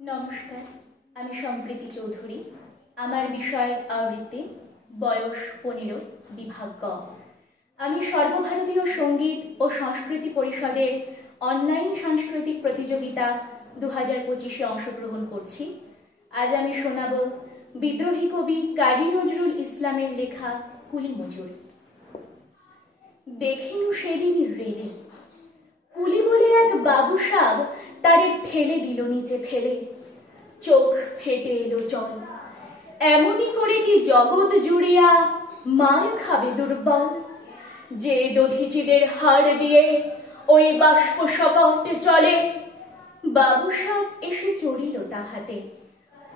नमस्कार, आमी सम्प्रीति चौधुरी। आमार विषय आवृत्ति, बयस 15, विभाग क। आमी सर्वभारतीय संगीत और संस्कृति परिषदेर अनलाइन सांस्कृतिक प्रतियोगिता 2025 अंशग्रहण करछि। आज आमी शोनाबो विद्रोही कवि काजी नजरुल इस्लामेर लेखा कुली मजूर। देखिनु सेदिन रेले कुली बोले एक बाबू साहब तारे ठेले दिल नीचे फेले, चोख फेटे एलो जल। एमनी करे कि जगत जुड़िया मार खाबे दुर्बल, जे दधिचिदेर हाड़ दिए ओई बाष्प शकट चले। बाबू साहब एसे चढ़िल ताहाते,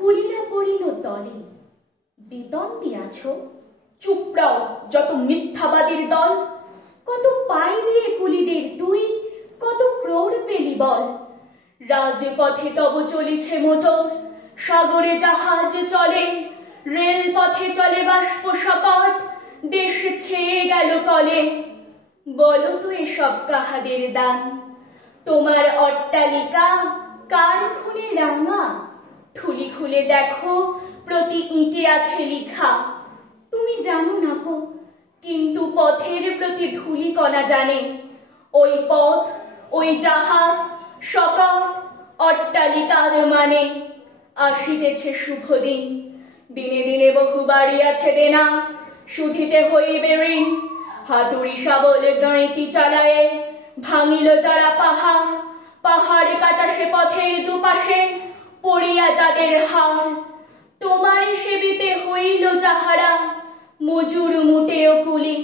कुलिरा पड़िल तले। बेतन दियाछो? चुपड़ाओ जत मिथ्याबादीर दल। कत पाई दिए कुलिदेर तुई, कत क्रोड़ पेली बल। राजपथे तब चलिछे मोटर, सागरे जाहाज चले। रेल पथे चले बाष्प शकट, देश छेये गेल कले। बोलो तो एसब काहादेर दान? तोमार अट्टालिका कार खूने रांगा? ठुली खुले देखो प्रति इटे आछे लिखा। तुमी जानो ना को, किन्तु पथेर प्रति धूली कणा जाने। ओई पथ, ओई जाहाज, शकट, अट्टालिकार माने। आसितेछे शुभ दिन, दिने दिने बहु बाड़ियाछे देना। शुधिते हইবে ঋণ, हातुड़ी शाबल गाঁইতি চালায়ে। भाঙিল যারা পাহাড়, পাহাড় কাটাসে পথের দুপাশে। পড়িয়া যাদের হার, তোমারে সেবিতে হইল যাহারা। মজুর মুটেও কুলি,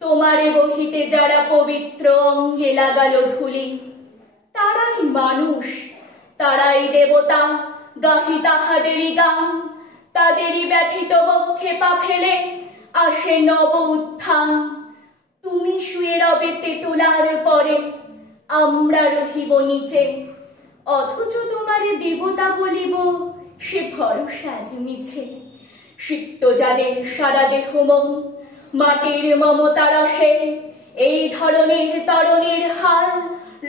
তোমারে বহিতে যারা পবিত্র অঙ্গে লাগালো ধুলি। তারাই মানুষ, তারাই দেবতা, গাহি তাহাদেরই গান। তাদেরই ব্যথিত বক্ষে পা ফেলে আসে নব উত্থান। তুমি শুয়ে রবে তেতুলার পরে, আমরা রহিব নিচে। অথচ তোমারে দেবতা বলিব, সে ভরসা আজ মিছে। সিক্ত যাদের সারা দেহ মন, মাটির মমতার আসে। এই ধরনের তরণের হাল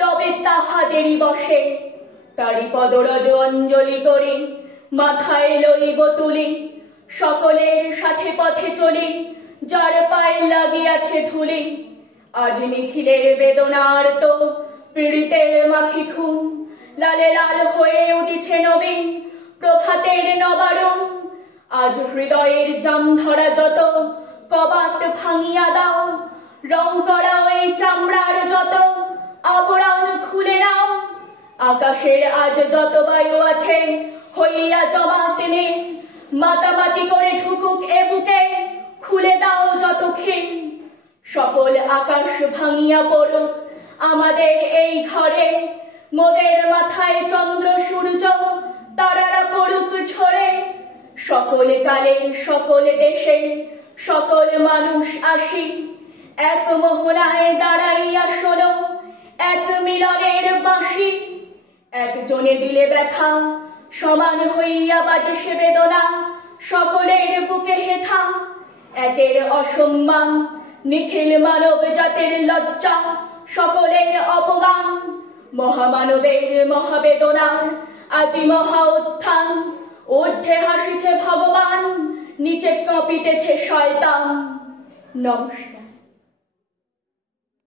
রবে তাহাদেরই বসে। তারি পদরজ অঞ্জলি করে মাথায় লইব তুলি। সকলের সাথে পথে চলি, যার পায়ে লাগিয়াছে ধুলি। আজ নিখিলের বেদনার তো পীড়িতের মাখি খুন। লালে লাল হয়ে উদিছে নবীন প্রভাতের নবারুণ। আজ হৃদয়ের জাম ধরা যত, কবাট ভাঙিয়া দাও। রং করা ওই চামড়ার যত, আবরণ খুলে নাও। আকাশের আজ যত বায়ু আছে, হইয়া জমাতে নে। মাতামাতি করে ঢুকুক এ বুকে, খুলে দাও যত খিল। সকল আকাশ ভাঙিয়া পড়ুক আমাদের এই ঘরে। মোদের মাথায় চন্দ্র সূর্য তারারা পড়ুক ঝরে। সকল কালে সকল দেশে সকল মানুষ আসি। এক মোহনায় দাঁড়াইয়া শোনো এক মিলনের বাঁশি। একজনে দিলে ব্যথা, সমান হইয়া বাজে সে বেদনা। সকলের বুকে হেথা, একের অসম্মান। নিখিল মানব জাতের লজ্জা, সকলের অপমান। মহামানবের মহাবেদনার আজি মহা উত্থান। ঊর্ধ্বে হাসিছে ভগবান, নিচে কাঁপিতেছে শয়তান। নমস্কার।